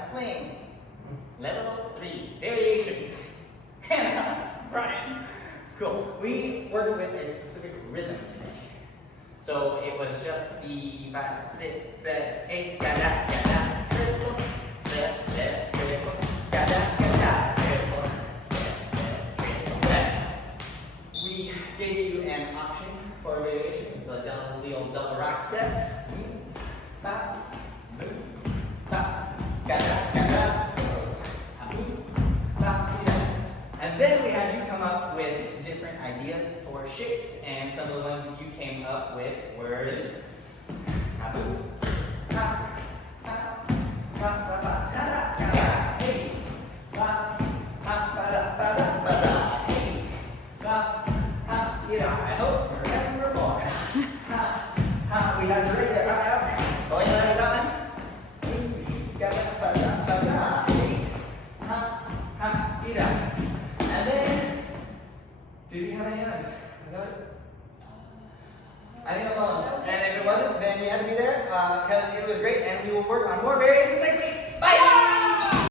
Uptown Swing. Level 3, variations. Hannah, Brian. Cool. We worked with a specific rhythm today. So it was just the 5, 6, 7, 8, ga-da, triple, step, step, triple, ga-da, triple, step, triple, step. We gave you an option for variations, the old double rock step. Ba, boom, ba, ga-da, and then we had you come up with different ideas for shapes, and some of the ones you came up with were these. Ha-boo, ha, ha, ba, ba, ba, da, da, da, da, hey, ba, ha, ba, da, ba, da, ba, da, hey, ba, ha, you know, I hope you remember more. Ha, ha, we had to right there, up. Going like that one. Ga, ba, da, ba, da, hey, ha, ha, you know. And then, did we have any others? Was that it? I think that was all of them. And if it wasn't, then you had to be there because it was great, and we will work on more variations next week. Bye!